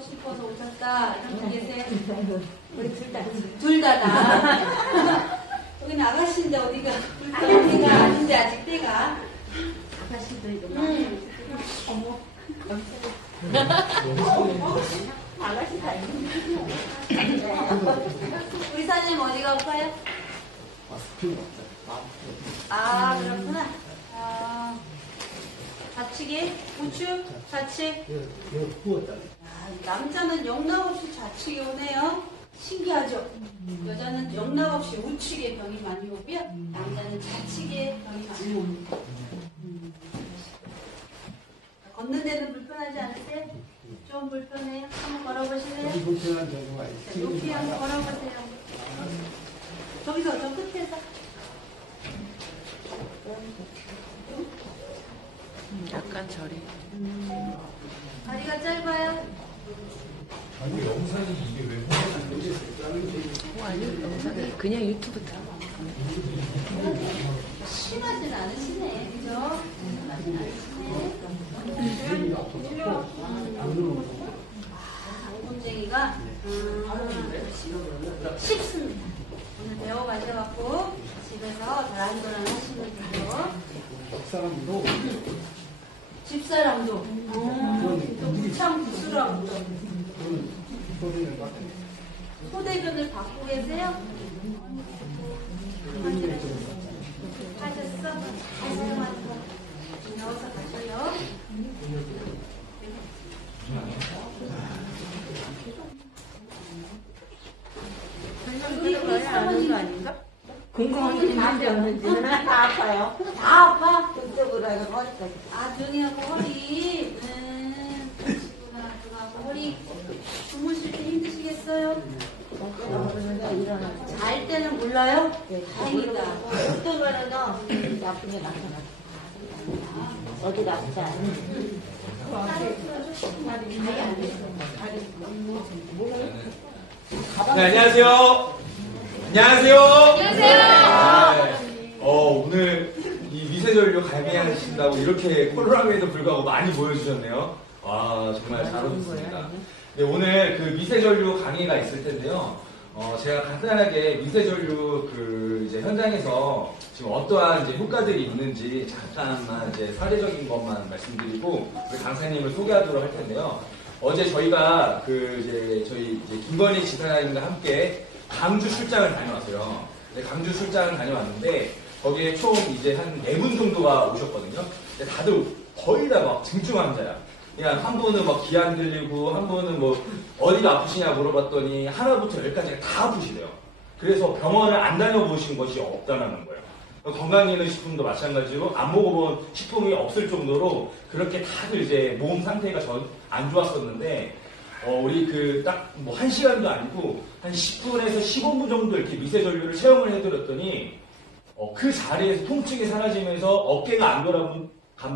하고 싶어서 오셨다. 이런 분 계세요? 우리 둘 다. 둘 다다. 여기는 아가씨인데 어디가? 아가씨가 아닌데 아직 때가. 아가씨도 이거. 어머. 아가씨가 있는데. 우리 사장님 어디가 아파요? 아, 그렇구나. 아, 좌측에 우측, 좌측. 남자는 영락없이 좌측에 오네요. 신기하죠? 여자는 영락없이 우측에 병이 많이 오고요. 남자는 좌측에 병이 많이 옵니다. 걷는 데는 불편하지 않으세요? 좀 불편해요? 한번 걸어보실래요? 불편한 정도가 있어요. 높이 한번 걸어보세요. 저기서 저 끝에서. 약간 저리. 다리가 짧아요. 아니 영상이 이게 왜 아니, 영상이 그냥 유튜브 다. 심하진 않으시네, 그죠? 심하진 않으시네. 안곰쟁이가 쉽습니다. 오늘 배워가셔갖고 집에서 도란도란 하시면 돼요. 사람도 집사람도 또 참 부스러워. 소대변을 받고 계세요? 하셨어? 잘 사용하시고 나와서 가셔요. 우리 사모님 아닌가? 궁금한 게 있는데 없는지는 다 아파요. 다 아파? 그쪽으로 해서 허리까지. 아, 눈이하고 허리. 그러시구나. 눈하고 허리. 주무실 때 힘드시겠어요? 그러는데 일어나서. 잘 때는 몰라요? 다행이다. 어떤 거는 나쁜 게 나타나. 어디가 아프지 않니? 네, 안녕하세요. 안녕하세요. 안녕하세요. 오늘 이 미세전류 갈매하신다고 이렇게 코로나에도 불구하고 많이 모여주셨네요. 와, 정말 잘 오셨습니다. 네, 오늘 그 미세전류 강의가 있을 텐데요. 제가 간단하게 미세전류 이제 현장에서 지금 어떠한 이제 효과들이 있는지 잠깐만 이제 사례적인 것만 말씀드리고 우리 강사님을 소개하도록 할 텐데요. 어제 저희가 저희 이제 김건희 지사장님과 함께 강주 출장을 다녀왔어요. 네, 강주 출장을 다녀왔는데 거기에 총 이제 한 4분 정도가 오셨거든요. 근데 다들 거의 다 막 증증 환자야. 그냥 한 분은 막 귀 안 들리고 한 분은 뭐 어디가 아프시냐 물어봤더니 하나부터 열까지 다 아프시대요. 그래서 병원을 안 다녀보신 것이 없다는 거예요. 건강기능식품도 마찬가지로 안 먹어본 식품이 없을 정도로 그렇게 다들 이제 몸 상태가 안 좋았었는데 우리 딱 뭐 1시간도 아니고 한 10분에서 15분 정도 이렇게 미세전류를 체험을 해드렸더니 그 자리에서 통증이 사라지면서 어깨가 안 돌아간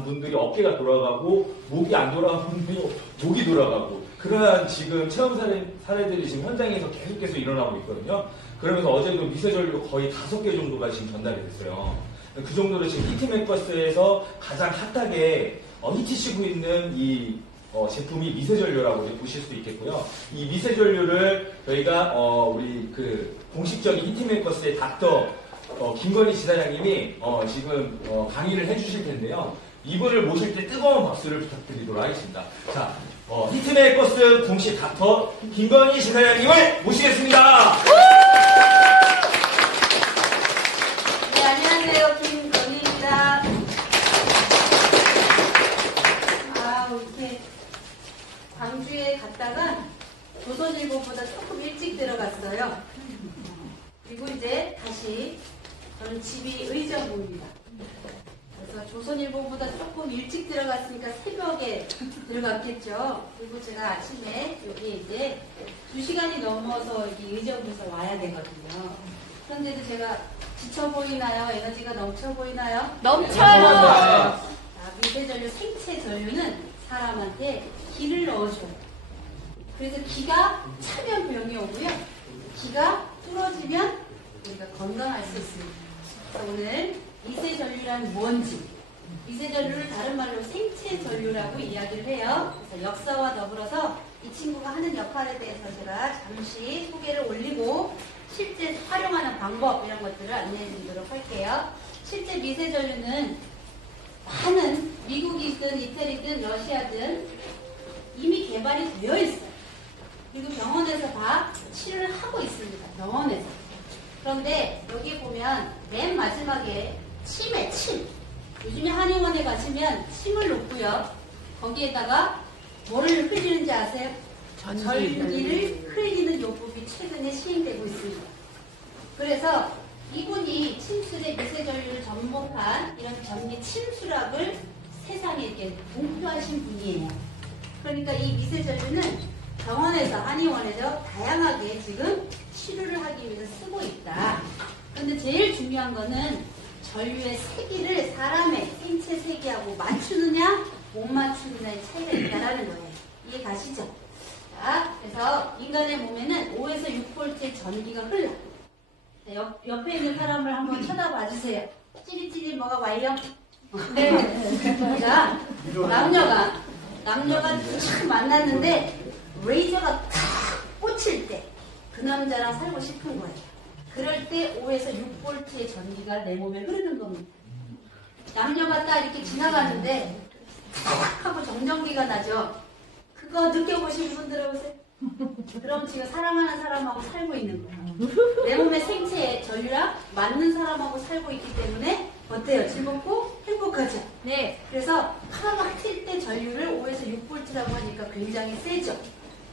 분들이 어깨가 돌아가고 목이 안 돌아간 분들이 목이 돌아가고 그러한 지금 체험 사례들이 지금 현장에서 계속해서 일어나고 있거든요. 그러면서 어제도 미세전류가 거의 5개 정도가 지금 전달이 됐어요. 그 정도로 지금 히트맥버스에서 가장 핫하게 히트치고 있는 이 제품이 미세전류라고 이제 보실 수 있겠고요. 이 미세전류를 저희가 우리 공식적인 히트맥버스의 닥터 김건희 지사장님이 지금 강의를 해주실 텐데요. 이분을 모실 때 뜨거운 박수를 부탁드리도록 하겠습니다. 자, 히트맥버스 공식 닥터 김건희 지사장님을 모시겠습니다. 네, 안녕하세요. 김건희입니다. 이렇게 광주에 갔다가 조선일보보다 조금 일찍 들어갔어요. 그리고 이제 다시 저는 집이 의정부입니다. 그래서 조선일보보다 조금 일찍 들어갔으니까 새벽에 들어갔겠죠. 그리고 제가 아침에 여기 이제 2시간이 넘어서 여기 의정부에서 와야 되거든요. 그런데도 제가 지쳐 보이나요? 에너지가 넘쳐 보이나요? 넘쳐요! 미세전류, 생체 전류는 사람한테 기를 넣어줘요. 그래서 기가 차면 병이 오고요. 기가 뚫어지면 우리가 건강할 수 있습니다. 그래서 오늘 미세전류란 뭔지, 미세전류를 다른 말로 생체전류라고 이야기를 해요. 그래서 역사와 더불어서 이 친구가 하는 역할에 대해서 제가 잠시 소개를 올리고 실제 활용하는 방법 이런 것들을 안내해 드리도록 할게요. 실제 미세전류는 많은 미국이든 이태리든 러시아든 이미 개발이 되어 있어요. 그리고 병원에서 다 치료를 하고 있습니다. 병원에서. 그런데 여기 보면 맨 마지막에 침에 침. 요즘에 한의원에 가시면 침을 놓고요. 거기에다가 뭐를 흘리는지 아세요? 전기를 흘리는 요법이 최근에 시행되고 있습니다. 그래서 이분이 침술의 미세전류를 접목한 이런 전기 침수압을 세상에 이렇게 공표하신 분이에요. 그러니까 이 미세전류는 병원에서, 한의원에서 다양하게 지금 치료를 하기 위해서 쓰고 있다. 그런데 제일 중요한 거는 전류의 세기를 사람의 생체 세기하고 맞추느냐, 못 맞추느냐의 차이가 있다라는 거예요. 이해 가시죠? 자, 그래서 인간의 몸에는 5에서 6V의 전기가 흘러. 자, 옆에 있는 사람을 한번 쳐다봐 주세요. 찌릿찌릿 뭐가 와요? 네. 자, 남녀가 참 만났는데 레이저가 탁 꽂힐 때 그 남자랑 살고 싶은 거예요. 그럴 때 5에서 6V의 전기가 내 몸에 흐르는 겁니다. 남녀가 딱 이렇게 지나가는데 탁 하고 정전기가 나죠. 그거 느껴보신 분들 오세요. 그럼 지금 사랑하는 사람하고 살고 있는 거예요. 내 몸의 생체에 전류랑 맞는 사람하고 살고 있기 때문에 어때요? 즐겁고 행복하죠? 네. 그래서 파막 튈 때 전류를 5에서 6V라고 하니까 굉장히 세죠.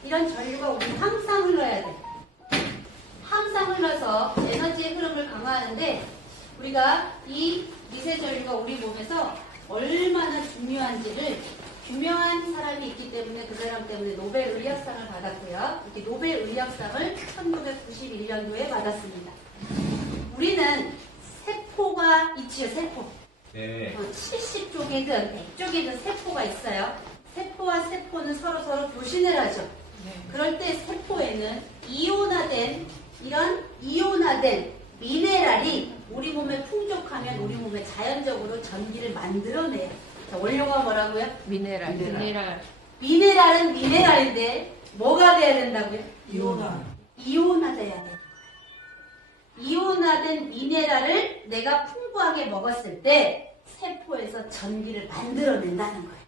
이런 전류가 우리 항상 흘러야 돼. 항상 흘러서 에너지의 흐름을 강화하는데 우리가 이 미세전류가 우리 몸에서 얼마나 중요한지를 유명한 사람이 있기 때문에 그 사람 때문에 노벨 의학상을 받았고요. 이렇게 노벨 의학상을 1991년도에 받았습니다. 우리는 세포가 있지요, 세포. 네. 70쪽이든 100쪽이든 세포가 있어요. 세포와 세포는 서로 교신을 하죠. 그럴 때 세포에는 이온화된 미네랄이 우리 몸에 풍족하면 우리 몸에 자연적으로 전기를 만들어내요. 자, 원료가 뭐라고요? 미네랄. 미네랄은 미네랄인데 뭐가 돼야 된다고요? 이온화돼야 돼. 이온화된 미네랄을 내가 풍부하게 먹었을 때 세포에서 전기를 만들어낸다는 거예요.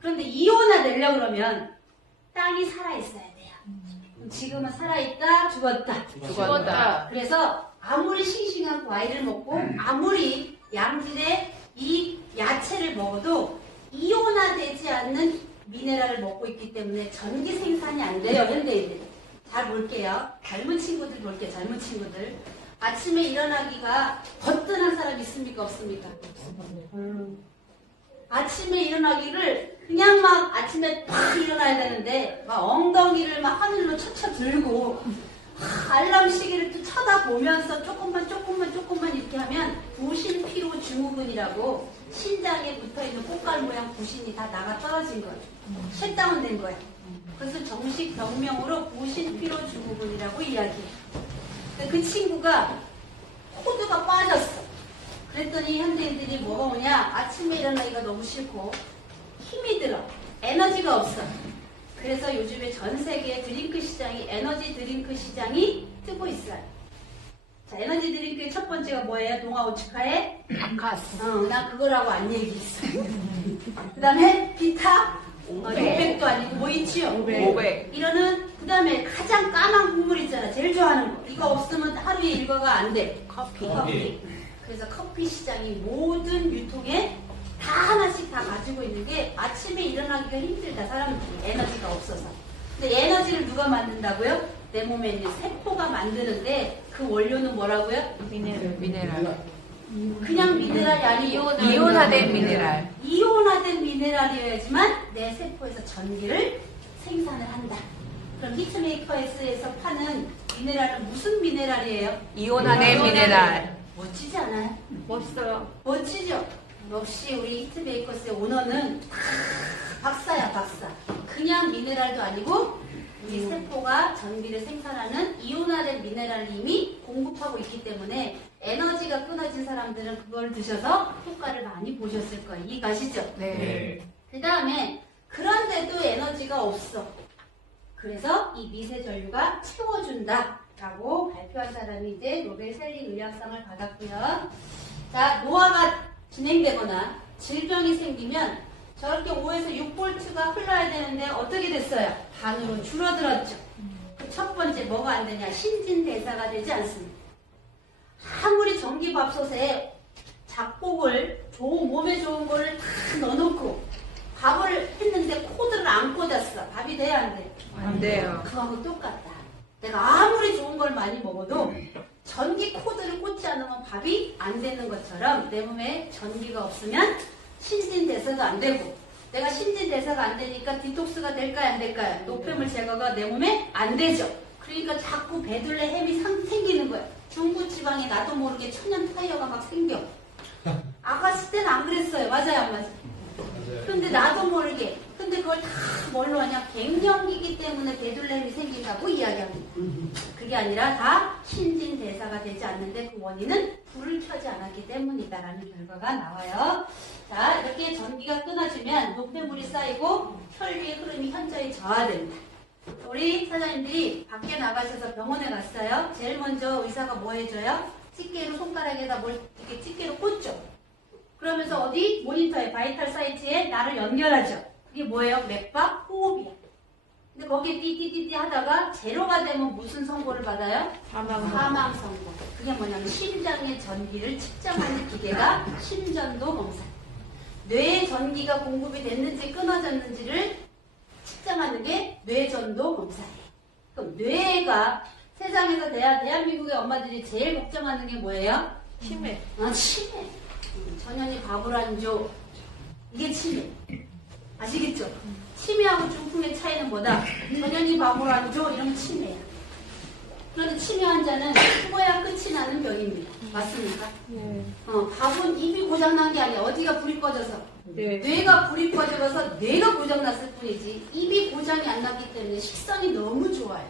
그런데 이온화되려고 그러면 땅이 살아있어야 돼요. 지금은 살아있다, 죽었다. 그래서 아무리 싱싱한 과일을 먹고 아무리 양질의 이 야채를 먹어도 이온화되지 않는 미네랄을 먹고 있기 때문에 전기 생산이 안 돼요, 현대인들은. 잘 볼게요. 젊은 친구들 볼게요, 젊은 친구들. 아침에 일어나기가 거뜬한 사람 있습니까, 없습니까? 아침에 일어나기를 그냥 막 아침에 팍 일어나야 되는데 막 엉덩이를 막 하늘로 쳐쳐 들고 알람 시계를 또 쳐다보면서 조금만 이렇게 하면 부신피로 증후군이라고 신장에 붙어있는 꽃갈 모양 부신이 다 나가 떨어진 거예요. 셧다운 된 거예요. 그래서 정식 병명으로 부신피로 증후군이라고 이야기해요. 그 친구가 코드가 빠졌어. 그랬더니 현대인들이 뭐가 오냐? 아침에 일어나기가 너무 싫고 힘이 들어. 에너지가 없어. 그래서 요즘에 전 세계 드링크 시장이 에너지 드링크 시장이 뜨고 있어요. 자, 에너지 드링크의 첫 번째가 뭐예요? 동아 오츠카의 바카스. 나 그거라고 안 얘기했어. 그 다음에 비타 600도 아니고 뭐 있지요? 500. 이러는 그 다음에 가장 까만 국물 있잖아. 제일 좋아하는 거. 이거 없으면 하루에 일과가 안 돼. 커피. 그래서 커피 시장이 모든 유통에 다 하나씩 다 가지고 있는 게 아침에 일어나기가 힘들다. 사람들이 에너지가 없어서. 근데 에너지를 누가 만든다고요? 내 몸에 있는 세포가 만드는데 그 원료는 뭐라고요? 미네랄. 그냥 미네랄이 아니고 이온화된 미네랄. 이온화된 미네랄이어야지만 내 세포에서 전기를 생산을 한다. 그럼 히트메이커에서 파는 미네랄은 무슨 미네랄이에요? 이온화된 미네랄. 멋지지 않아요? 멋있어요. 멋지죠? 역시 우리 히트메이커스의 오너는 박사야, 박사. 그냥 미네랄도 아니고 우리 세포가 전기를 생산하는 이온화된 미네랄을 이미 공급하고 있기 때문에 에너지가 끊어진 사람들은 그걸 드셔서 효과를 많이 보셨을 거예요. 이해가시죠? 네. 그 다음에 그런데도 에너지가 없어. 그래서 이 미세전류가 채워준다라고 발표한 사람이 이제 노벨 셀링 의학상을 받았고요. 자, 노화가 진행되거나 질병이 생기면 저렇게 5에서 6볼트가 흘러야 되는데 어떻게 됐어요? 반으로 줄어들었죠. 그 첫 번째 뭐가 안 되냐? 신진대사가 되지 않습니다. 아무리 전기밥솥에 잡곡을 몸에 좋은 거를 다 넣어놓고 밥을 했는데 코드를 안 꽂았어. 밥이 돼야 안 돼? 안 돼요. 그거하고 똑같다. 내가 아무리 좋은 걸 많이 먹어도 전기 코드를 꽂지 않으면 밥이 안 되는 것처럼 내 몸에 전기가 없으면 신진대사도 안 되고, 내가 신진대사가 안 되니까 디톡스가 될까요? 안 될까요? 노폐물 제거가 내 몸에 안 되죠. 그러니까 자꾸 베들레헴이 생기는 거예요. 중부지방에 나도 모르게 천연 타이어가 막 생겨. 아가씨 때는 안 그랬어요. 맞아요, 안 맞아요? 근데 나도 모르게. 근데 그걸 다 뭘로 하냐? 갱년기이기 때문에 베들레헴이 생긴다고 이야기합니다. 그게 아니라 다 신진대사가 되지 않는데 그 원인은 불을 켜지 않았기 때문이다라는 결과가 나와요. 자, 이렇게 전기가 끊어지면 노폐물이 쌓이고 혈류의 흐름이 현저히 저하됩니다. 우리 사장님들이 밖에 나가셔서 병원에 갔어요. 제일 먼저 의사가 뭐 해줘요? 집게로 손가락에다 뭘 이렇게 집게로 꽂죠. 그러면서 어디? 모니터에 바이탈 사이트에 나를 연결하죠. 그게 뭐예요? 맥박, 호흡이야. 근데 거기에 띠띠띠띠 하다가 제로가 되면 무슨 선고를 받아요? 사망 선고. 그게 뭐냐면 심장의 전기를 측정하는 기계가 심전도 검사. 뇌에 전기가 공급이 됐는지 끊어졌는지를 측정하는 게 뇌전도 검사예요. 그럼 뇌가 세상에서 대한민국의 엄마들이 제일 걱정하는 게 뭐예요? 치매. 치매. 전현이 밥을 안 줘. 이게 치매. 아시겠죠? 치매하고 중풍의 차이는 뭐다? 전현이 밥을 안 줘. 이러면 치매야. 그런데 치매 환자는 죽어야 끝이 나는 병입니다. 맞습니까? 네. 밥은 입이 고장난 게 아니야. 어디가 불이 꺼져서. 네. 뇌가 불이 꺼져서 뇌가 고장났을 뿐이지 입이 고장이 안 났기 때문에 식성이 너무 좋아요.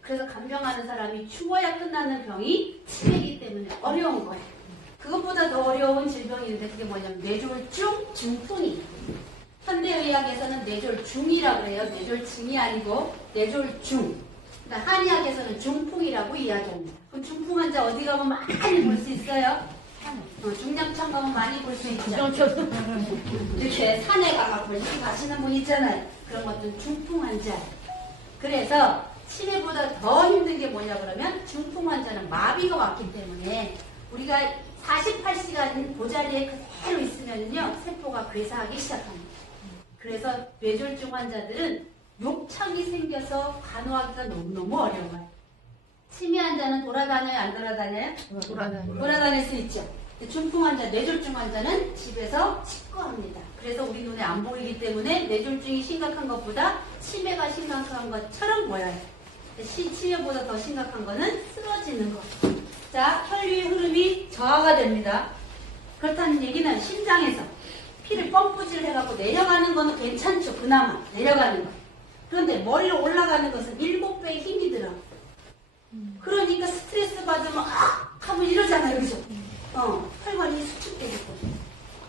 그래서 간병하는 사람이 죽어야 끝나는 병이 치매이기 때문에 어려운 거예요. 그것보다 더 어려운 질병이 있는데 그게 뭐냐면 뇌졸중 중풍이에요. 현대의학에서는 뇌졸중이라고 해요. 뇌졸증이 아니고 뇌졸중. 그러니까 한의학에서는 중풍이라고 이야기합니다. 그럼 중풍 환자 어디 가면 많이 볼 수 있어요? 중량천 가면 많이 볼 수 있죠. 이렇게 산에 가서 이렇게 가시는 분 있잖아요. 그런 것들은 중풍 환자예요. 그래서 치매보다 더 힘든 게 뭐냐 그러면 중풍 환자는 마비가 왔기 때문에 우리가 48시간 고자리에 그대로 있으면요 세포가 괴사하기 시작합니다. 그래서 뇌졸중 환자들은 욕창이 생겨서 간호하기가 너무너무 어려워요. 치매 환자는 돌아다녀요? 안 돌아다녀요? 돌아다닐 수 있죠. 중풍 환자, 뇌졸중 환자는 집에서 치과합니다. 그래서 우리 눈에 안 보이기 때문에 뇌졸중이 심각한 것보다 치매가 심각한 것처럼 보여요. 치매보다 더 심각한 거는 쓰러지는 거. 자, 혈류의 흐름이 저하가 됩니다. 그렇다는 얘기는 심장에서 피를 펌프질 해갖고 내려가는 거는 괜찮죠. 그나마 내려가는 거. 그런데 머리로 올라가는 것은 7배의 힘이 들어. 그러니까 스트레스 받으면 하면 이러잖아요. 그죠? 혈관이 수축되겠거든요.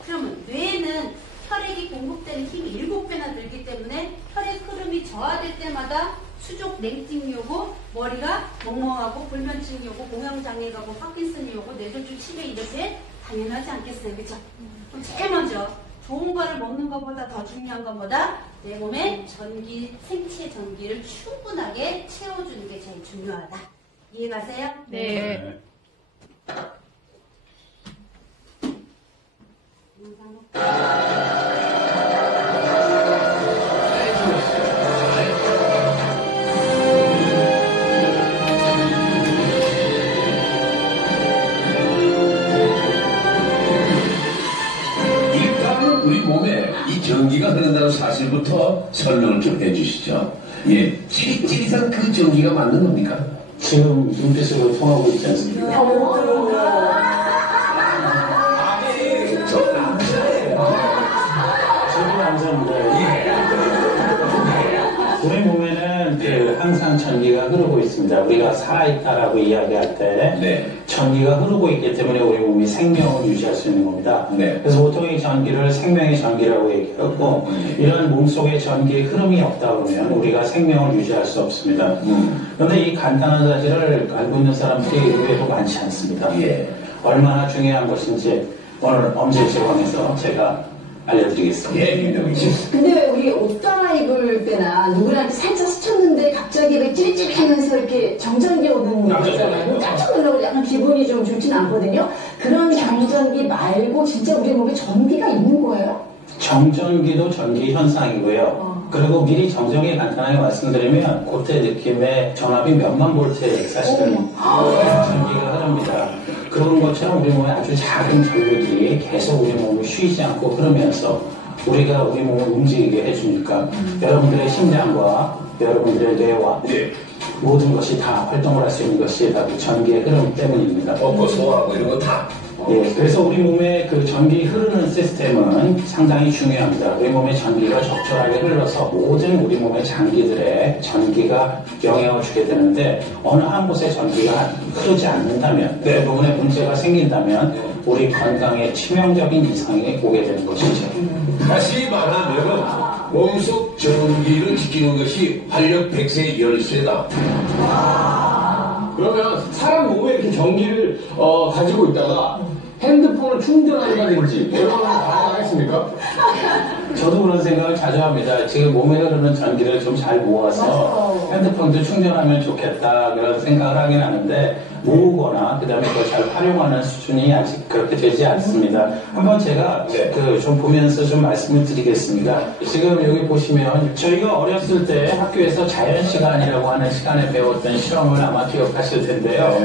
그러면 뇌에는 혈액이 공급되는 힘이 7배나 들기 때문에 혈액 흐름이 저하될 때마다 수족 냉증이 오고 머리가 멍멍하고 불면증이 오고 공황장애가 오고 파킨슨이 오고 뇌졸중 치매 이렇게 당연하지 않겠어요. 그죠? 그럼 제일 먼저 좋은 거를 먹는 것보다 더 중요한 건 뭐다? 내 몸에 생체 전기를 충분하게 채워주는 게 제일 중요하다. 이해가세요? 네. 일단은 우리 몸에 이 전기가 흐른다는 사실부터 설명을 좀 해주시죠. 예, 찌릿찌릿한 그 전기가 맞는 겁니까? 지금 눈빛으로 통하고 있지 않습니까? 저 남자예요. 저도 남자입니다. 우리 몸에는 그 항상 전기가 흐르고 있습니다. 우리가 살아있다라고 이야기할 때 네. 전기가 흐르고 있기 때문에 우리 몸이 생명을 유지할 수 있는 겁니다. 네. 그래서 보통 이 전기를 생명의 전기라고 얘기하고 이런 몸속에 전기의 흐름이 없다 보면 우리가 생명을 유지할 수 없습니다. 그런데 이 간단한 사실을 알고 있는 사람들이 의외로 많지 않습니다. 예. 얼마나 중요한 것인지 오늘 엄지시황에서 제가 알려드리겠습니다. 예, 김동희 씨. 근데 우리 옷 갈아입을 때나 누구한테 살짝 스쳤는데 갑자기 이렇게 찌릿찌릿하면서 이렇게 정전기 오는 거 있잖아요. 깜짝 놀라고 약간 기분이 좀 좋진 않거든요. 그런 정전기 말고 진짜 우리 몸에 전기가 있는 거예요? 정전기도 전기 현상이고요. 그리고 미리 정정에 간단하게 말씀드리면 그때 느낌의 전압이 몇만 볼트에 사실은 전기가 흐릅니다. 그런 것처럼 우리 몸에 아주 작은 전류들이 계속 우리 몸을 쉬지 않고 흐르면서 우리가 우리 몸을 움직이게 해주니까 여러분들의 심장과 여러분들의 뇌와 모든 것이 다 활동을 할 수 있는 것이 다 그 전기의 흐름 때문입니다. 먹고 소화하고 이런 거 다. 예, 그래서 우리 몸에 그 전기 흐르는 시스템은 상당히 중요합니다. 우리 몸에 전기가 적절하게 흘러서 모든 우리 몸의 장기들의 전기가 영향을 주게 되는데 어느 한 곳에 전기가 흐르지 않는다면 그 부분에 문제가 생긴다면 우리 건강에 치명적인 이상이 오게 되는 것이죠. 다시 말하면 몸속 전기를 지키는 것이 활력 100세의 열쇠다. 그러면 사람 몸에 이렇게 전기를 가지고 있다가 핸드폰을 충전한다든지 이런 건 가능하겠습니까? 저도 그런 생각을 자주 합니다. 지금 몸에 흐르는 전기를 좀 잘 모아서 핸드폰도 충전하면 좋겠다 그런 생각을 하긴 하는데 모으거나 그 다음에 그걸 잘 활용하는 수준이 아직 그렇게 되지 않습니다. 한번 제가 좀 보면서 좀 말씀을 드리겠습니다. 지금 여기 보시면 저희가 어렸을 때 학교에서 자연시간이라고 하는 시간에 배웠던 실험을 아마 기억하실 텐데요.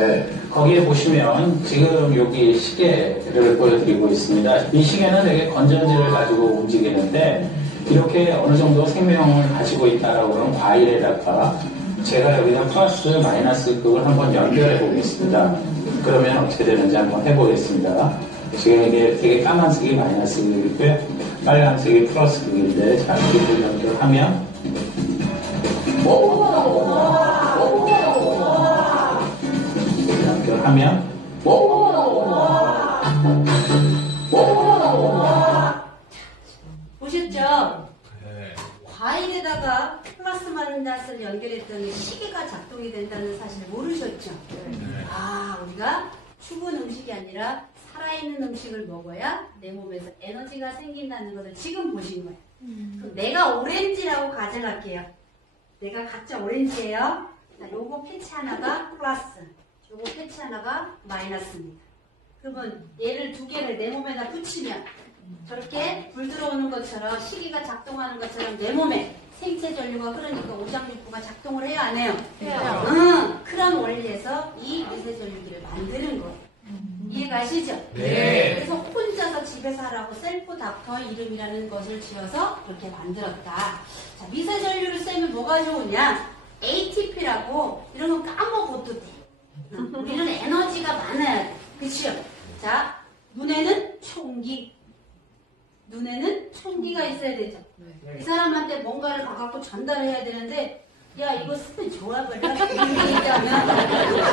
거기에 보시면 지금 여기 시계를 보여드리고 있습니다. 이 시계는 되게 건전지를 가지고 움직이는데 이렇게 어느 정도 생명을 가지고 있다라고 하는 과일에다가 제가 여기다 플러스 마이너스 극을 한번 연결해 보겠습니다. 그러면 어떻게 되는지 한번 해보겠습니다. 지금 이게 되게 까만색이 마이너스 극이고요. 빨간색이 플러스 극인데 자, 이렇게 연결하면 연결하면 보셨죠? 과일에다가 플러스 마이너스를 연결했더니 시계가 작동이 된다는 사실 모르셨죠? 아, 우리가 죽은 음식이 아니라 살아있는 음식을 먹어야 내 몸에서 에너지가 생긴다는 것을 지금 보신 거예요. 그럼 내가 오렌지라고 가정할게요. 내가 각자 오렌지예요. 자, 요거 패치 하나가 플러스, 요거 패치 하나가 마이너스입니다. 그러면 얘를 두 개를 내 몸에다 붙이면 저렇게 불 들어오는 것처럼 시계가 작동하는 것처럼 내 몸에 생체 전류가 흐르니까 오장육부가 작동을 해야 안 해요? 해요. 그런 원리에서 이 미세 전류기를 만드는 거예요. 이해가시죠? 네. 그래서 혼자서 집에서 하라고 셀프 닥터 이름이라는 것을 지어서 그렇게 만들었다. 자, 미세 전류를 쓰면 뭐가 좋으냐? ATP라고 이런 거 까먹어도 돼. 우리는 에너지가 많아야 돼. 그치요? 자, 눈에는 총기. 눈에는 총기가 있어야 되죠. 이 사람한테 뭔가를 가갖고 전달해야 되는데, 야, 이거 쓰면 좋아버려. 이렇게 얘기하면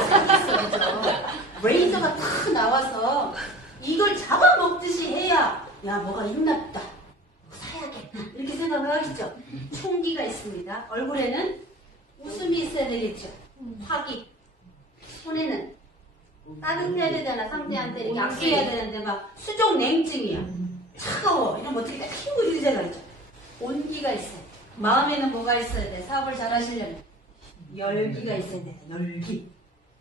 생겼어요. 레이저가 탁 나와서 이걸 잡아먹듯이 해야, 야, 뭐가 있나보다. 사야겠다. 이렇게 생각을 하시죠. 총기가 있습니다. 얼굴에는 웃음이 있어야 되겠죠. 화기. 손에는 따뜻해야 되잖아. 상대한테 이렇게 악수해야 되는데 막 수족 냉증이야. 차가워. 이러면 어떻게 튕겨줄 때가 있죠. 온기가 있어요. 마음에는 뭐가 있어야 돼? 사업을 잘 하시려면 열기가 있어야 돼. 열기.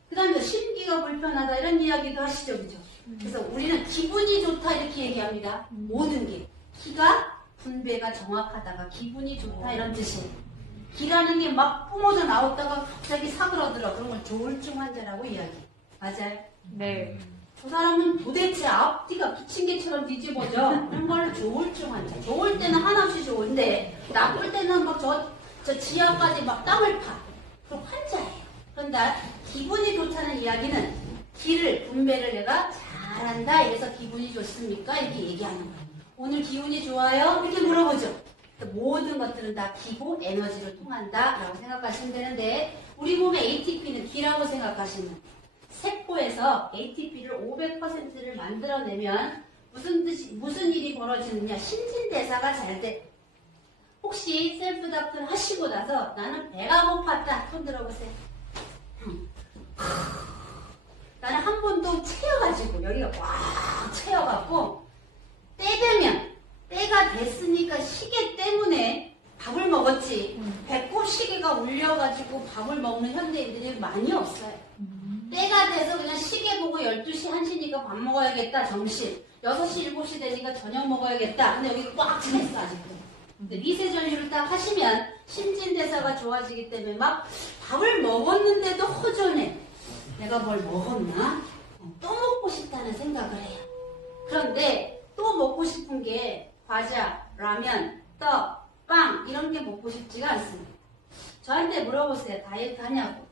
그 다음에 심기가 불편하다 이런 이야기도 하시죠. 그죠? 그래서 우리는 기분이 좋다 이렇게 얘기합니다. 모든 게. 기가 분배가 정확하다가 기분이 좋다 이런 뜻이에요. 기라는 게 막 뿜어져 나왔다가 갑자기 사그러들어. 그런 걸 조울증 환자라고 이야기해요. 맞아요? 네. 저 사람은 도대체 앞뒤가 기침개처럼 뒤집어져. 그런 걸 조울증 환자. 좋을 때는 한없이 좋은데 나쁠 때는 막 저 지하까지 막 땀을 파. 그럼 환자예요. 그런데 기분이 좋다는 이야기는 기를 분배를 내가 잘한다. 이래서 기분이 좋습니까? 이렇게 얘기하는 거예요. 오늘 기분이 좋아요? 이렇게 물어보죠. 모든 것들은 다 기고 에너지로 통한다라고 생각하시면 되는데 우리 몸의 ATP는 기라고 생각하시면 세포에서 ATP를 500%를 만들어내면 무슨 일이 벌어지느냐? 신진대사가 잘 돼. 혹시 셀프 다크를 하시고 나서 나는 배가 고팠다. 손 들어보세요. 나는 한 번도 채여가지고 여기가 꽉 채여갖고 때 되면 때가 됐으니까 시계 때문에 밥을 먹었지. 배꼽 시계가 울려가지고 밥을 먹는 현대인들이 많이 없어요. 때가 돼서 그냥 시계 보고 12시, 1시니까 밥 먹어야겠다, 점심. 6시, 7시 되니까 저녁 먹어야겠다. 근데 여기 꽉 차있어, 아직도. 근데 미세 전류를 딱 하시면 신진대사가 좋아지기 때문에 막 밥을 먹었는데도 허전해. 내가 뭘 먹었나? 또 먹고 싶다는 생각을 해요. 그런데 또 먹고 싶은 게 과자, 라면, 떡, 빵 이런 게 먹고 싶지가 않습니다. 저한테 물어보세요. 다이어트 하냐고.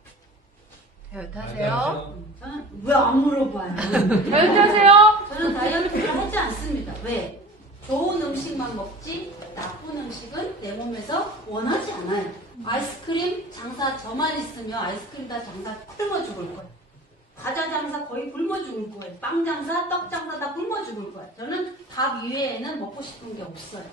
다이어트 하세요? 저는 왜 안 물어봐요? 다이어트 하세요? 저는 다이어트를 하지 않습니다. 왜? 좋은 음식만 먹지 나쁜 음식은 내 몸에서 원하지 않아요. 아이스크림 장사 저만 있으면 아이스크림 다 장사 굶어 죽을 거예요. 과자 장사 거의 굶어 죽을 거예요. 빵 장사, 떡 장사 다 굶어 죽을 거예요. 저는 밥 이외에는 먹고 싶은 게 없어요.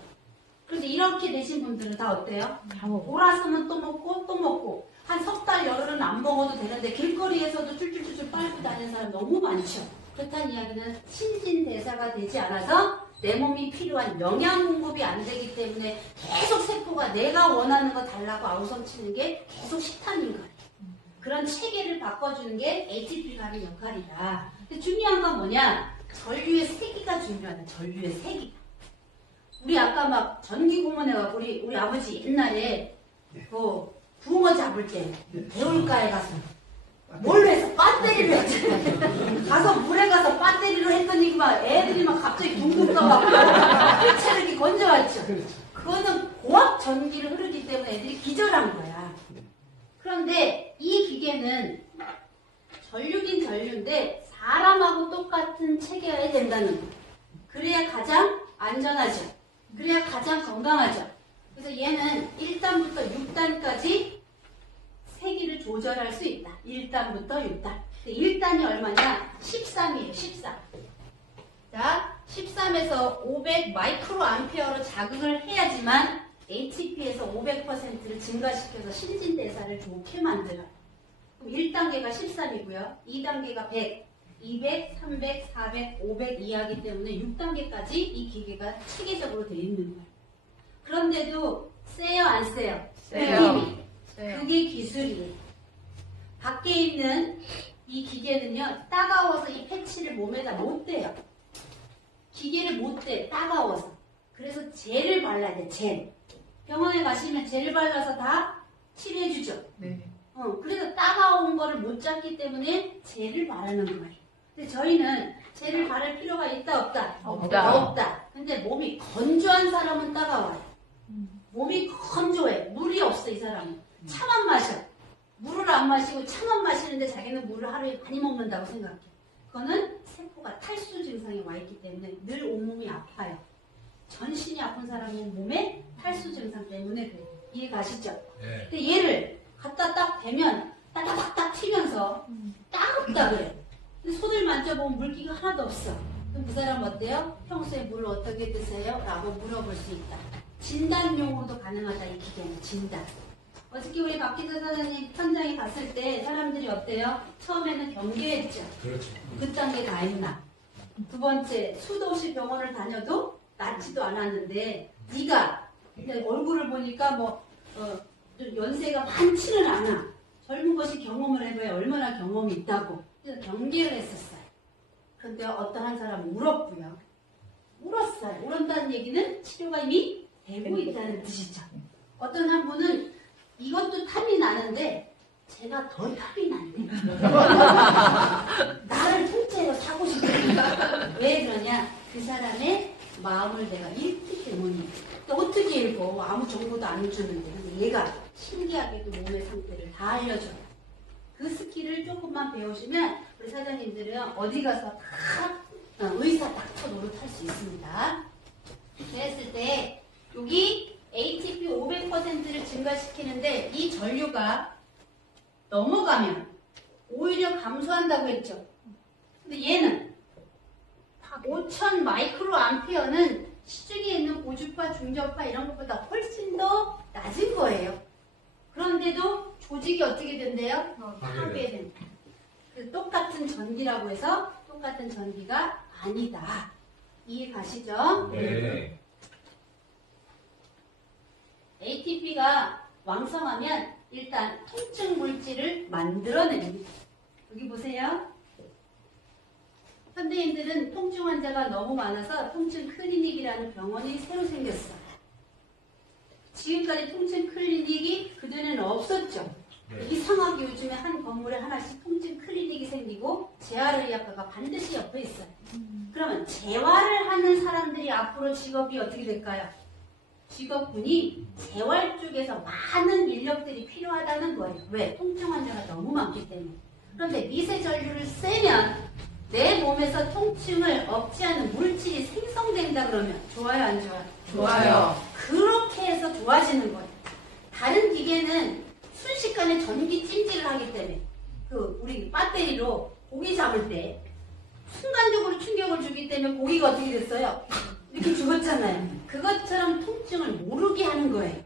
그런데 이렇게 되신 분들은 다 어때요? 돌아서면 또 먹고 한 석 달 열흘은 안 먹어도 되는데 길거리에서도 출출출출 빨고 다니는 사람 너무 많죠. 그렇다는 이야기는 신진대사가 되지 않아서 내 몸이 필요한 영양 공급이 안 되기 때문에 계속 세포가 내가 원하는 거 달라고 아우성치는 게 계속 식탐인 거예요. 그런 체계를 바꿔주는 게 ATP가 하는 역할이다. 근데 중요한 건 뭐냐? 전류의 세기가 중요하다. 전류의 세기. 우리 아까 막 전기 고문해가지고 우리 아버지 옛날에 그 붕어 잡을 때 배울가에 가서 뭘로 해서 배터리로 했잖아요. 가서 물에 가서 배터리로 했더니 막 애들이 막 갑자기 둥둥 떠갖고 휠체를 이렇게 건져왔죠. 그거는 고압 전기를 흐르기 때문에 애들이 기절한 거야. 그런데 이 기계는 전류긴 전류인데 사람하고 똑같은 체계여야 된다는 거예요. 그래야 가장 안전하죠. 그래야 가장 건강하죠. 그래서 얘는 1단부터 6단까지 세기를 조절할 수 있다. 1단부터 6단. 1단이 얼마냐? 13이에요. 13. 자, 13에서 500 마이크로 암페어로 자극을 해야지만 ATP에서 500%를 증가시켜서 신진대사를 좋게 만들어요. 그럼 1단계가 13이고요. 2단계가 100, 200, 300, 400, 500 이하기 때문에 6단계까지 이 기계가 체계적으로 되어 있는 거예요. 그런데도 세요, 안 세요? 세요. 세요. 그게 기술이에요. 밖에 있는 이 기계는요, 따가워서 이 패치를 몸에다 못 대요. 기계를 못 대, 따가워서. 그래서 젤을 발라야 돼, 젤. 병원에 가시면 젤을 발라서 다 칠해주죠. 네. 그래서 따가운 거를 못 잡기 때문에 젤을 바르는 거예요. 근데 저희는 젤을 바를 필요가 있다, 없다? 없다. 없다. 근데 몸이 건조한 사람은 따가워요. 몸이 건조해. 물이 없어, 이 사람은. 차만 마셔. 물을 안 마시고 차만 마시는데 자기는 물을 하루에 많이 먹는다고 생각해. 그거는 세포가 탈수 증상이 와 있기 때문에 늘 온몸이 아파요. 전신이 아픈 사람은 몸에 탈수 증상 때문에 그래요. 이해 가시죠? 네. 근데 얘를 갖다 딱 대면 따닥따닥 튀면서 따갑다 그래. 근데 손을 만져보면 물기가 하나도 없어. 그럼 그 사람 어때요? 평소에 물을 어떻게 드세요? 라고 물어볼 수 있다. 진단용으로도 가능하다, 이 기계는. 진단. 어저께 우리 박기자 사장님 현장에 갔을 때 사람들이 어때요? 처음에는 경계했죠. 그렇죠. 그 단계 다 했나? 두 번째, 수도 없이 병원을 다녀도 낫지도 않았는데 네가 근데 얼굴을 보니까 좀 연세가 많지는 않아. 젊은 것이 경험을 해봐야 얼마나 경험이 있다고. 그래서 경계를 했었어요. 그런데 어떤 한 사람은 울었고요. 울었어요. 울었다는 얘기는 치료가 이미 되고 있다는 뜻이죠. 어떤 한 분은 이것도 탐이 나는데 제가 더 탐이 난대. 나를 통째로 사고 싶다. 왜 그러냐? 그 사람의 마음을 내가 읽기 때문이에요. 어떻게 읽어? 아무 정보도 안 주는데. 근데 얘가 신기하게도 몸의 상태를 다 알려줘요. 그 스킬을 조금만 배우시면 우리 사장님들은 어디 가서 다 의사 닥터 노릇할 수 있습니다. 그랬을 때 여기 ATP 500%를 증가시키는데 이 전류가 넘어가면 오히려 감소한다고 했죠. 근데 얘는 5000 마이크로 암페어는 시중에 있는 고주파, 중저파 이런 것보다 훨씬 더 낮은 거예요. 그런데도 조직이 어떻게 된대요? 파괴된다. 그 똑같은 전기라고 해서 똑같은 전기가 아니다. 이해 가시죠? 네. ATP가 왕성하면 일단 통증 물질을 만들어냅니다. 여기 보세요. 현대인들은 통증 환자가 너무 많아서 통증 클리닉이라는 병원이 새로 생겼어요. 지금까지 통증 클리닉이 그전에는 없었죠. 네. 이상하게 요즘에 한 건물에 하나씩 통증 클리닉이 생기고 재활의학과가 반드시 옆에 있어요. 그러면 재활을 하는 사람들이 앞으로 직업이 어떻게 될까요? 직업군이 재활 쪽에서 많은 인력들이 필요하다는 거예요. 왜? 통증 환자가 너무 많기 때문에. 그런데 미세 전류를 쐬면 내 몸에서 통증을 억제하는 물질이 생성된다 그러면 좋아요, 안 좋아요? 좋아요. 그렇게 해서 좋아지는 거예요. 다른 기계는 순식간에 전기 찜질을 하기 때문에 우리 배터리로 고기 잡을 때 순간적으로 충격을 주기 때문에 고기가 어떻게 됐어요? 이렇게 죽었잖아요. 그것처럼 통증을 모르게 하는 거예요.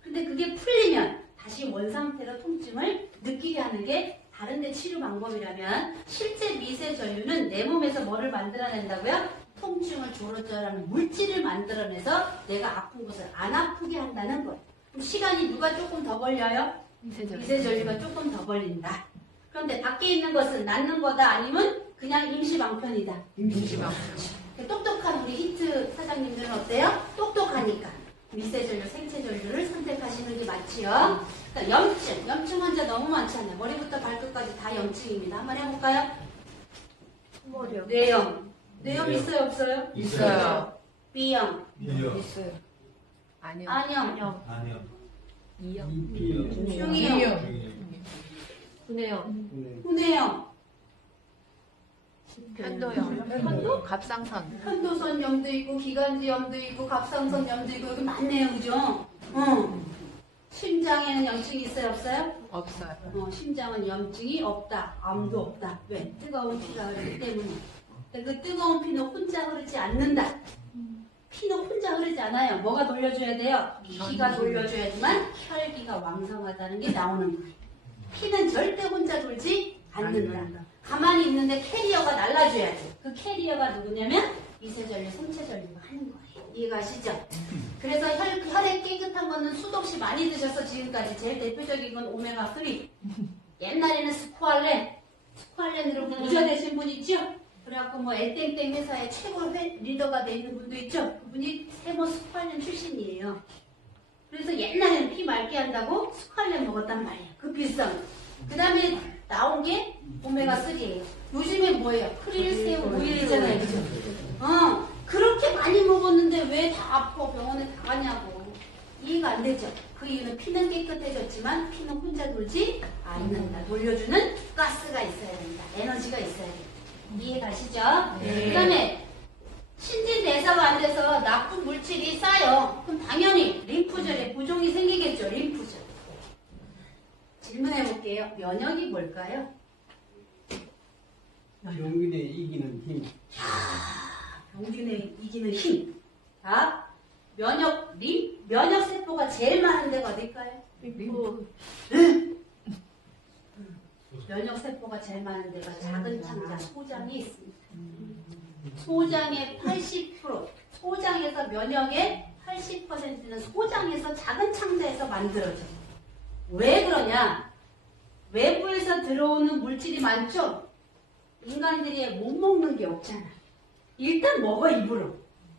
근데 그게 풀리면 다시 원상태로 통증을 느끼게 하는 게 다른 데 치료 방법이라면 실제 미세 전류는 내 몸에서 뭐를 만들어낸다고요? 통증을 조절하는 물질을 만들어내서 내가 아픈 곳을 안 아프게 한다는 거예요. 그럼 시간이 누가 조금 더 걸려요? 미세 전류가 조금 더 걸린다. 그런데 밖에 있는 것은 낫는 거다 아니면 그냥 임시방편이다. 똑똑한 우리 히트 사장님들은 어때요? 똑똑하니까 미세전류, 생체전류를 선택하시는 게 맞지요. 염증 환자 너무 많잖아요. 머리부터 발끝까지 다 염증입니다. 한번 해볼까요? 머리요. 뇌염 있어요, 없어요? 있어요. B형, 있어요. 아니요. N형, 아니요. 중이형, 분해요. 분해형, 편도요. 편도? 갑상선. 편도선염도 있고 기관지염도 있고 갑상선염도 있고 여기 많네요, 그죠? 심장에는 염증이 있어요, 없어요? 없어요. 심장은 염증이 없다, 암도 없다. 왜? 뜨거운 피가 흐르기 때문에. 근데 그 뜨거운 피는 혼자 흐르지 않는다. 피는 혼자 흐르지 않아요. 뭐가 돌려줘야 돼요? 피가 돌려줘야지만 혈기가 왕성하다는 게 나오는 거예요. 피는 절대 혼자 돌지 않는다. 가만히 있는데 캐리어가 날라줘야지. 그 캐리어가 누구냐면 미세전류, 생체전류가 하는 거예요. 이해가시죠? 그래서 혈액 깨끗한 거는 수도 없이 많이 드셔서 지금까지 제일 대표적인 건 오메가3. 옛날에는 스쿠알렌으로 부자 되신 분 있죠? 그래갖고 뭐 에땡땡 회사의 최고 리더가 돼 있는 분도 있죠? 그분이 세모 스쿠알렌 출신이에요. 그래서 옛날에는 피 맑게 한다고 스쿠알렌 먹었단 말이에요. 그 비싼. 그 다음에 나온 게 오메가3예요. 요즘에 뭐예요? 크릴, 새우, 오일이잖아요. 그죠? 그렇게 많이 먹었는데 왜 다 아파? 병원에 다 가냐고. 이해가 안 되죠? 그 이유는 피는 깨끗해졌지만 피는 혼자 돌지 않는다. 돌려주는 가스가 있어야 된다. 에너지가 있어야 된다. 이해 가시죠? 네. 그 다음에 신진대사가 안 돼서 나쁜 물질이 쌓여. 그럼 당연히 림프절에 부종이 생기겠죠. 림프절. 질문해 볼게요. 면역이 뭘까요? 병균에 이기는 힘. 병균에 이기는 힘. 자, 면역세포가 제일 많은 데가 어딜까요? 림프. 면역세포가 제일 많은 데가 작은 창자, 소장에 있습니다. 소장의 80%, 소장에서 면역의 80%는 소장에서 작은 창자에서 만들어져요. 왜 그러냐? 외부에서 들어오는 물질이 많죠? 인간들이 못 먹는 게 없잖아. 일단 먹어, 입으로.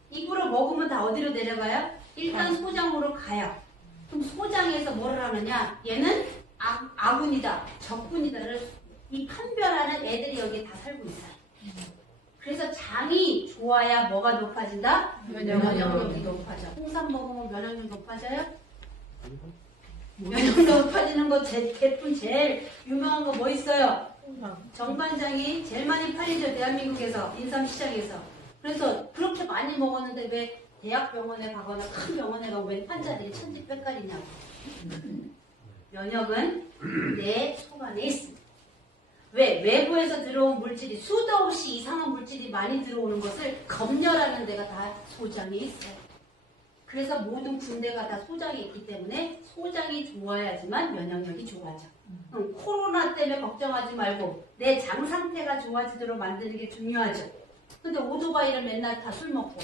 입으로 먹으면 다 어디로 내려가요? 일단 소장으로 가요. 그럼 소장에서 뭐를 하느냐? 얘는 아군이다, 적군이다를 이 판별하는 애들이 여기에 다 살고 있어요. 그래서 장이 좋아야 뭐가 높아진다? 면역력이 높아져. 홍삼 먹으면 면역력 높아져요? 면역력 높아지는 거 제품 제일 유명한 거 뭐 있어요? 정관장이 제일 많이 팔리죠. 대한민국에서 인삼시장에서. 그래서 그렇게 많이 먹었는데 왜 대학병원에 가거나 큰 병원에 가면 왜 환자들이 천지백갈이냐고. 면역은 내 속 안에 있습니다. 왜? 외부에서 들어온 물질이 수도 없이 이상한 물질이 많이 들어오는 것을 검열하는 데가 다 소장이 있어요. 그래서 모든 군대가 다 소장이 있기 때문에 소장이 좋아야지만 면역력이 좋아져. 코로나 때문에 걱정하지 말고 내 장 상태가 좋아지도록 만드는 게 중요하죠. 근데 오토바이를 맨날 다 술 먹고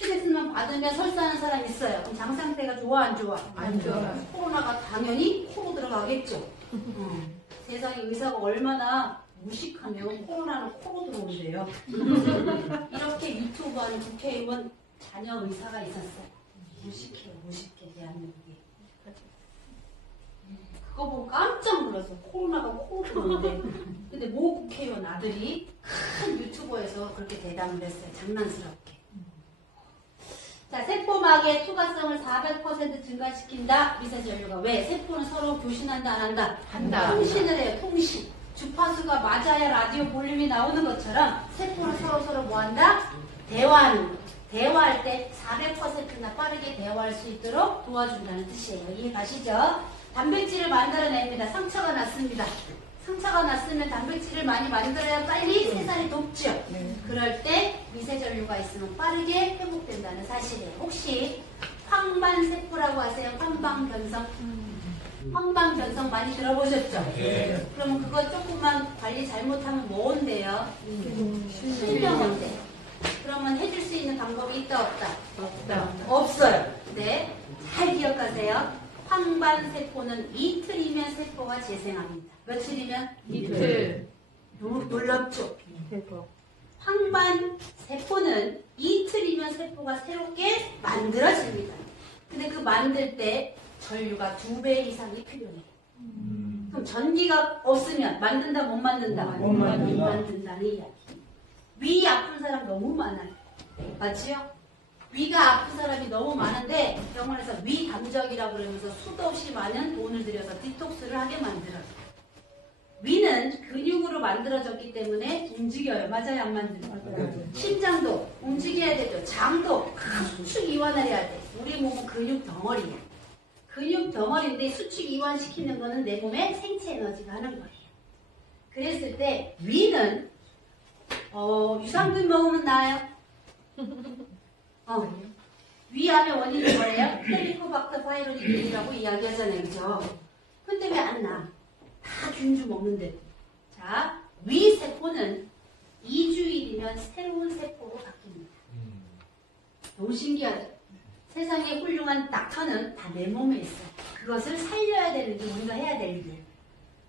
스트레스만 받으면 설사하는 사람 있어요. 그럼 장 상태가 좋아 안 좋아? 안 좋아. 코로나가 당연히 코로 들어가겠죠. 세상에 의사가 얼마나 무식하면 코로나는 코로 들어온대요. 이렇게 유튜브하는 국회의원 자녀 의사가 있었어요. 무식해 대한민국이. 그거 보고 깜짝 놀랐어. 코로나가 코로 들어오는데. 근데 모 국회의원 아들이 큰 유튜버에서 그렇게 대담을 했어요. 장난스럽게. 자, 세포막의 투과성을 400% 증가시킨다. 미세전류가. 왜? 세포는 서로 교신한다 안 한다? 한다. 통신을 해요. 통신. 주파수가 맞아야 라디오 볼륨이 나오는 것처럼 세포는 서로 뭐 한다? 대화하는 거. 대화할 때 400%나 빠르게 대화할 수 있도록 도와준다는 뜻이에요. 이해 가시죠? 단백질을 만들어냅니다. 상처가 났습니다. 상처가 났으면 단백질을 많이 만들어야 빨리 세살이 돕죠. 그럴 때 미세전류가 있으면 빠르게 회복된다는 사실이에요. 혹시 황반세포라고 아세요? 황방변성. 황방변성 많이 들어보셨죠? 네. 그러면 그거 조금만 관리 잘못하면 뭐 온대요? 실명 온대요. 그러면 해줄 수 있는 방법이 있다 없다? 없다. 없어요. 네, 잘 기억하세요. 황반세포는 이틀이면 세포가 재생합니다. 며칠이면? 이틀. 놀랍죠? 대박. 황반세포는 이틀이면 세포가 새롭게 만들어집니다. 근데 그 만들 때 전류가 2배 이상이 필요해요. 그럼 전기가 없으면 만든다 못 만든다? 못 만든다. 만든다는 이야기. 위 아픈 사람 너무 많아요. 맞지요? 위가 아픈 사람이 너무 많은데 병원에서 위 담적이라고 그러면서 수도 없이 많은 돈을 들여서 디톡스를 하게 만들어요. 위는 근육으로 만들어졌기 때문에 움직여요. 맞아요? 안 만들어요? 심장도 움직여야 되죠. 장도 수축 이완을 해야 돼. 우리 몸은 근육 덩어리야. 근육 덩어리인데 수축 이완시키는 거는 내 몸의 생체 에너지가 하는 거예요. 그랬을 때 위는 유산균 먹으면 나아요? 위 암의 원인이 뭐예요? 헬리코박터 파이로리균이라고 이야기하잖아요. 그죠? 근데 왜 안 나? 다 균주 먹는데. 자, 위 세포는 2주일이면 새로운 세포로 바뀝니다. 너무 신기하죠? 세상에 훌륭한 닥터는 다 내 몸에 있어요. 그것을 살려야 되는 게 우리가 해야 될 일이에요.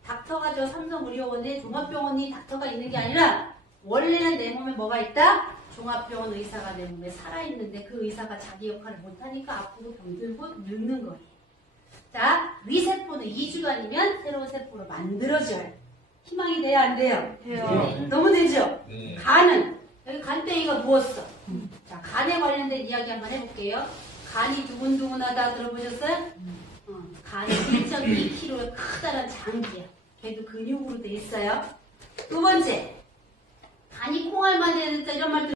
닥터가 저 삼성의료원에 종합병원이 닥터가 있는 게 아니라 원래는 내 몸에 뭐가 있다? 종합병원 의사가 내 몸에 살아있는데 그 의사가 자기 역할을 못하니까 아프고 병들고 늙는 거예요. 자, 위세포는 2주간이면 새로운 세포로 만들어져요. 희망이 돼야 안 돼요? 돼요. 너무 되죠? 네. 간은 여기 간땡이가 누웠어. 자, 간에 관련된 이야기 한번 해볼게요. 간이 두근두근하다 들어보셨어요? 간이 1.2kg의 커다란 장기야. 걔도 근육으로 돼 있어요. 두 번째, 간이 콩알만 되는 이런 말도